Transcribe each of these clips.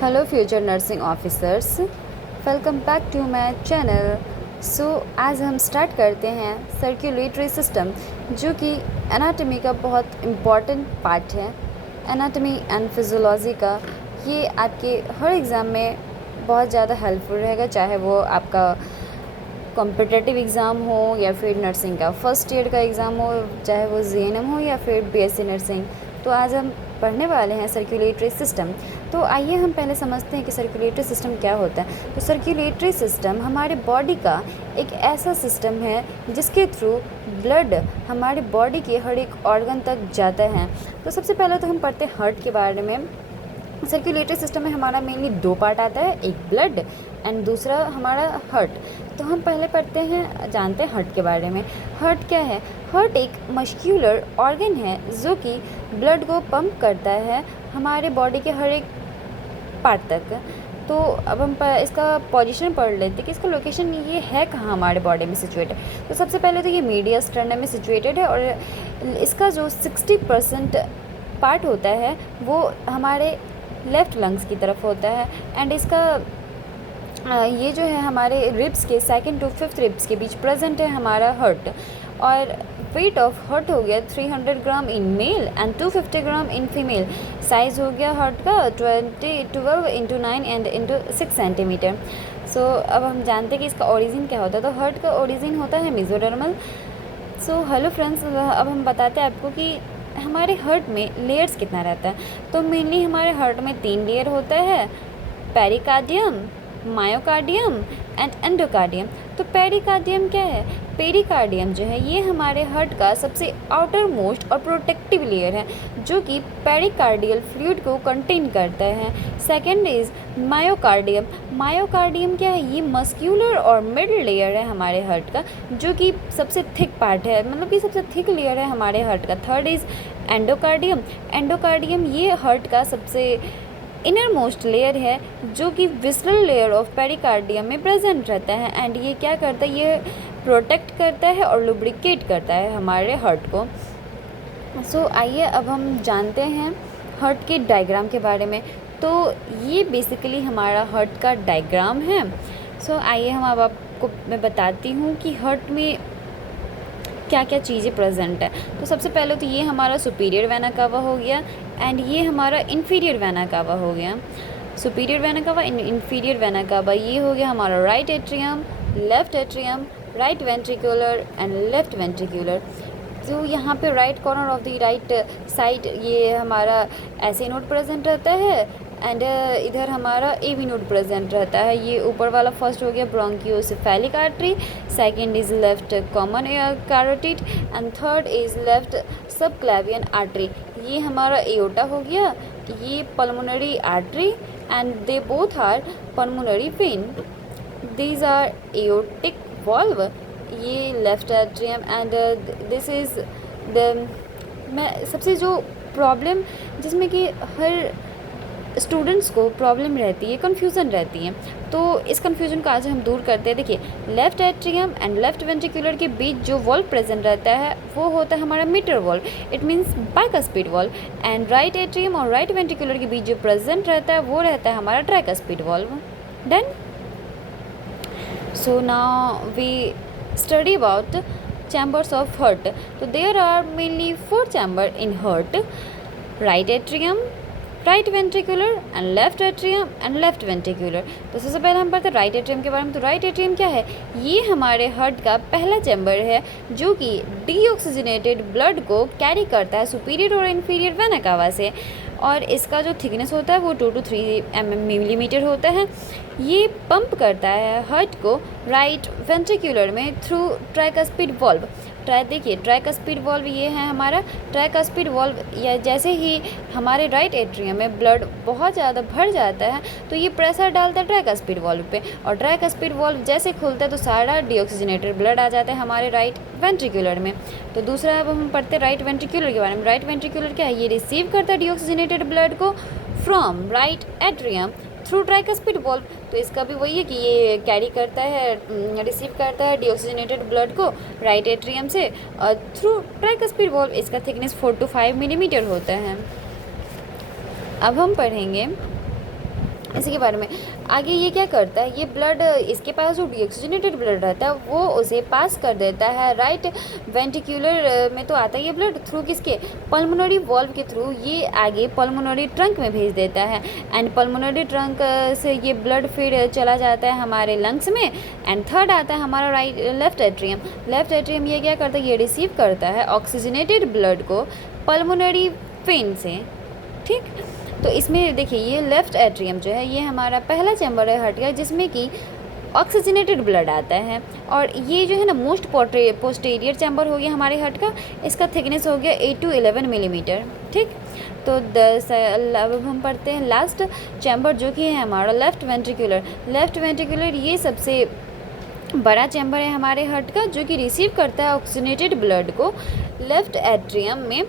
Hello future nursing officers, welcome back to my channel. So आज हम start करते हैं सर्कुलेटरी सिस्टम, जो कि एनाटॉमी का बहुत इम्पॉर्टेंट पार्ट है। एनाटॉमी एंड फिजियोलॉजी का ये आपके हर एग्ज़ाम में बहुत ज़्यादा हेल्पफुल रहेगा, चाहे वो आपका कॉम्पिटिटिव एग्ज़ाम हो या फिर नर्सिंग का फर्स्ट ईयर का एग्ज़ाम हो, चाहे वो जीएनएम हो या फिर बीएससी नर्सिंग। तो आज हम पढ़ने वाले हैं सर्कुलेटरी सिस्टम। तो आइए हम पहले समझते हैं कि सर्कुलेटरी सिस्टम क्या होता है। तो सर्कुलेटरी सिस्टम हमारे बॉडी का एक ऐसा सिस्टम है जिसके थ्रू ब्लड हमारे बॉडी के हर एक ऑर्गन तक जाता है। तो सबसे पहले तो हम पढ़ते हैं हार्ट के बारे में। सर्कुलेटरी सिस्टम में हमारा मेनली दो पार्ट आता है, एक ब्लड एंड दूसरा हमारा हार्ट। तो हम पहले पढ़ते हैं, जानते हैं हार्ट के बारे में। हार्ट क्या है? हार्ट एक मस्क्यूलर ऑर्गन है जो कि ब्लड को पंप करता है हमारे बॉडी के हर एक पार्ट तक। तो अब हम इसका पोजीशन पढ़ लेते हैं कि इसका लोकेशन ये है कहाँ हमारे बॉडी में सिचुएटेड। तो सबसे पहले तो ये मीडिया स्टर्नम में सिचुएटेड है और इसका जो 60% पार्ट होता है वो हमारे लेफ़्ट लंग्स की तरफ होता है। एंड इसका ये जो है हमारे रिब्स के 2nd to 5th रिब्स के बीच प्रेजेंट है हमारा हार्ट। और वेट ऑफ हार्ट हो गया 300 gram in male and 250 gram in female. Size हो गया हार्ट का 12 into 9 and into 6 centimetre. So अब हम जानते हैं कि इसका ओरिजिन क्या होता है। तो हार्ट का ओरिजिन होता है मेसोडर्मल। सो हेलो फ्रेंड्स, अब हम बताते हैं आपको कि हमारे हार्ट में लेयर्स कितना रहता है। तो मेनली हमारे हार्ट में 3 लेयर होता है, पेरिकार्डियम, मायोकार्डियम एंड एंडोकार्डियम। तो पेरिकार्डियम क्या है? पेरिकार्डियम जो है ये हमारे हार्ट का सबसे आउटर मोस्ट और प्रोटेक्टिव लेयर है जो कि पेरिकार्डियल फ्लूइड को कंटेन करता है। Second is myocardium. मायोकार्डियम क्या है? ये मस्क्यूलर और मिड लेयर है हमारे हार्ट का, जो कि सबसे थिक पार्ट है, मतलब कि सबसे थिक लेयर है हमारे हार्ट का। Third is endocardium. एंडोकार्डियम ये हार्ट का सबसे इनर मोस्ट लेयर है जो कि विसरल लेयर ऑफ पेरिकार्डियम में प्रेजेंट रहता है। एंड ये क्या करता है? ये प्रोटेक्ट करता है और लुब्रिकेट करता है हमारे हार्ट को। सो आइए अब हम जानते हैं हार्ट के डायग्राम के बारे में। तो ये बेसिकली हमारा हार्ट का डायग्राम है। सो आइए हम अब आपको मैं बताती हूँ कि हार्ट में क्या क्या चीज़ें प्रेजेंट है। तो सबसे पहले तो ये हमारा सुपीरियर वेना कावा हो गया एंड ये हमारा इन्फीरियर वेना कावा हो गया। Superior vena cava, inferior vena cava, ये हो गया हमारा right atrium, left atrium, right ventricular and left ventricular. तो यहाँ पे right corner of the right side ये हमारा ऐसे नोड प्रेजेंट रहता है एंड इधर हमारा एवी नोड प्रेजेंट रहता है। ये ऊपर वाला फर्स्ट हो गया brachiocephalic artery, second is left common carotid and third is left subclavian artery. ये हमारा एओर्टा हो गया, ये pulmonary artery and they both are pulmonary vein. These are aortic valve, ये left atrium and this is the मैं सबसे जो problem जिसमें कि हर स्टूडेंट्स को प्रॉब्लम रहती है, कन्फ्यूज़न रहती है, तो इस कन्फ्यूज़न को आज हम दूर करते हैं। देखिए, left atrium and left ventricular के बीच जो वॉल्व प्रेजेंट रहता है वो होता है हमारा mitral valve, it means bicuspid valve. And right atrium और राइट वेंट्रिकुलर के बीच जो प्रेजेंट रहता है वो रहता है हमारा tricuspid valve. Done. So now we study about chambers of heart. So there are mainly 4 chamber in heart: right atrium, right ventricular and left atrium and left ventricular. तो सबसे पहले हम पढ़ते हैं राइट एट्रियम के बारे में। तो राइट एट्रियम क्या है? ये हमारे हार्ट का पहला चैम्बर है जो कि डीऑक्सीजनेटेड ब्लड को कैरी करता है सुपीरियर और इन्फीरियर वेना कावा से, और इसका जो थिकनेस होता है वो 2 to 3 मिलीमीटर होता है। ये पंप करता है हार्ट को राइट वेंट्रिकुलर में थ्रू ट्राइकस्पिड वॉल्व। देखिए, ट्राइकस्पिड वॉल्व ये है हमारा ट्राइकस्पिड वॉल्व। या जैसे ही हमारे राइट एट्रियम में ब्लड बहुत ज़्यादा भर जाता है तो ये प्रेशर डालता है ट्राइकस्पिड वॉल्व पे, और ट्राइकस्पिड वॉल्व जैसे खुलता है तो सारा डीऑक्सीजनेटेड ब्लड आ जाता है हमारे राइट वेंट्रिकुलर में। तो दूसरा अब हम पढ़ते हैं राइट वेंट्रिकुलर के बारे में। राइट वेंट्रिकुलर क्या है? ये रिसीव करता है डीऑक्सीजनेटेड ब्लड को from right atrium through tricuspid valve. तो इसका भी वही है कि ये कैरी करता है, रिसीव करता है डीऑक्सीजनेटेड ब्लड को राइट एट्रियम से और थ्रू ट्राइकस्पिड वॉल्व। इसका थिकनेस 4 to 5 मिलीमीटर होता है। अब हम पढ़ेंगे इसी के बारे में आगे ये क्या करता है, ये ब्लड इसके पास जो डीऑक्सीजनेटेड ब्लड रहता है वो उसे पास कर देता है राइट वेंट्रिकुलर में तो आता है ये ब्लड थ्रू किसके, पल्मोनरी वॉल्व के थ्रू ये आगे पल्मोनरी ट्रंक में भेज देता है। एंड पल्मोनरी ट्रंक से ये ब्लड फिर चला जाता है हमारे लंग्स में। एंड थर्ड आता है हमारा right left atrium. Left atrium ये क्या करता है, ये रिसीव करता है ऑक्सीजनेटेड ब्लड को पल्मोनरी वेन से। ठीक, तो इसमें देखिए ये लेफ्ट एट्रियम जो है ये हमारा पहला चैम्बर है हार्ट का जिसमें कि ऑक्सीजनेटेड ब्लड आता है। और ये जो है ना मोस्ट पोस्टीरियर चैम्बर हो गया हमारे हार्ट का, इसका थिकनेस हो गया 8 to 11 मिलीमीटर। ठीक, तो अब हम पढ़ते हैं लास्ट चैम्बर जो कि है हमारा लेफ्ट वेंट्रिकुलर। लेफ्ट वेंट्रिकुलर ये सबसे बड़ा चैम्बर है हमारे हार्ट का जो कि रिसीव करता है ऑक्सीजनेटेड ब्लड को लेफ्ट एट्रियम में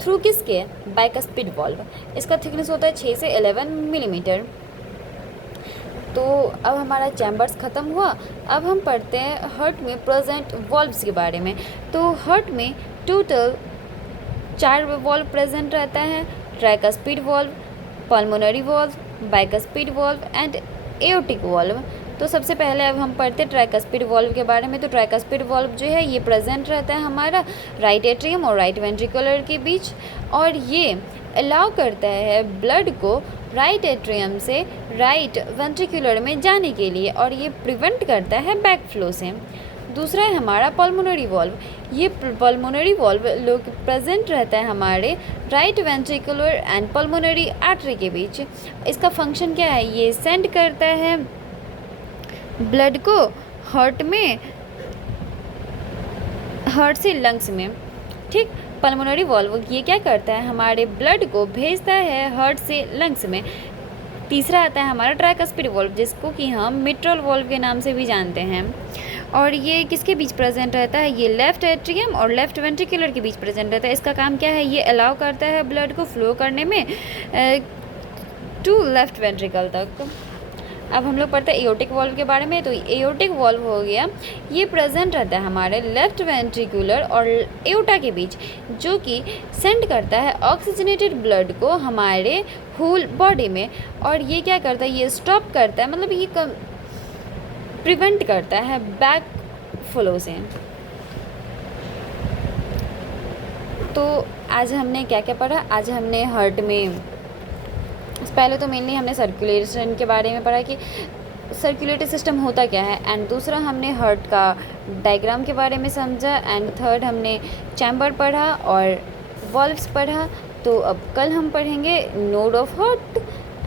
थ्रू किसके, बाइकस्पिड वॉल्व। इसका थिकनेस होता है 6 से 11 मिलीमीटर। तो अब हमारा चैम्बर्स ख़त्म हुआ। अब हम पढ़ते हैं हार्ट में प्रेजेंट वॉल्व्स के बारे में। तो हार्ट में टोटल 4 वॉल्व प्रेजेंट रहता है, tricuspid valve, pulmonary valve, bicuspid valve and aortic valve. तो सबसे पहले अब हम पढ़ते हैं ट्राइकस्पिड वॉल्व के बारे में। तो ट्राइकस्पिड वॉल्व जो है ये प्रेजेंट रहता है हमारा राइट एट्रियम और राइट वेंट्रिकुलर के बीच, और ये अलाउ करता है ब्लड को राइट एट्रियम से राइट वेंट्रिकुलर में जाने के लिए, और ये प्रिवेंट करता है बैक फ्लो से। दूसरा है हमारा पल्मोनरी वॉल्व। ये पल्मोनरी वॉल्व लोग प्रेजेंट रहता है हमारे right ventricular and pulmonary artery के बीच। इसका फंक्शन क्या है, ये सेंड करता है ब्लड को हार्ट में, हार्ट से लंग्स में। ठीक, पल्मोनरी वॉल्व ये क्या करता है, हमारे ब्लड को भेजता है हार्ट से लंग्स में। तीसरा आता है हमारा ट्राइकस्पिड वॉल्व जिसको कि हम मिट्रल वॉल्व के नाम से भी जानते हैं, और ये किसके बीच प्रेजेंट रहता है, ये लेफ्ट एट्रियम और लेफ्ट वेंट्रिकुलर के बीच प्रेजेंट रहता है। इसका काम क्या है, ये अलाउ करता है ब्लड को फ्लो करने में टू लेफ्ट वेंट्रिकल तक। अब हम लोग पढ़ते हैं एओर्टिक वॉल्व के बारे में। तो एओर्टिक वॉल्व हो गया, ये प्रेजेंट रहता है हमारे लेफ्ट वेंट्रिकुलर और एओर्टा के बीच, जो कि सेंड करता है ऑक्सीजनेटेड ब्लड को हमारे होल बॉडी में। और ये क्या करता है, ये स्टॉप करता है, मतलब ये प्रिवेंट करता है बैक फ्लो से। तो आज हमने क्या क्या पढ़ा, आज हमने हार्ट में पहले तो मेनली हमने सर्कुलेशन के बारे में पढ़ा कि सर्कुलेटरी सिस्टम होता क्या है, एंड दूसरा हमने हार्ट का डायग्राम के बारे में समझा, एंड थर्ड हमने चैम्बर पढ़ा और वॉल्व्स पढ़ा। तो अब कल हम पढ़ेंगे नोड ऑफ हार्ट,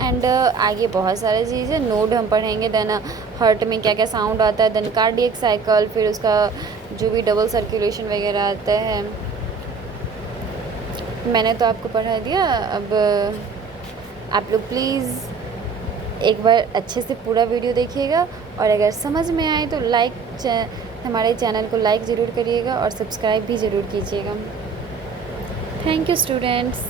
एंड आगे बहुत सारे चीज़ें नोड हम पढ़ेंगे। देन हार्ट में क्या क्या साउंड आता है, देन कार्डियक साइकिल, फिर उसका जो भी डबल सर्कुलेशन वगैरह आता है मैंने तो आपको पढ़ा दिया। अब आप लोग प्लीज़ एक बार अच्छे से पूरा वीडियो देखिएगा, और अगर समझ में आए तो हमारे चैनल को लाइक ज़रूर करिएगा और सब्सक्राइब भी ज़रूर कीजिएगा। Thank you students.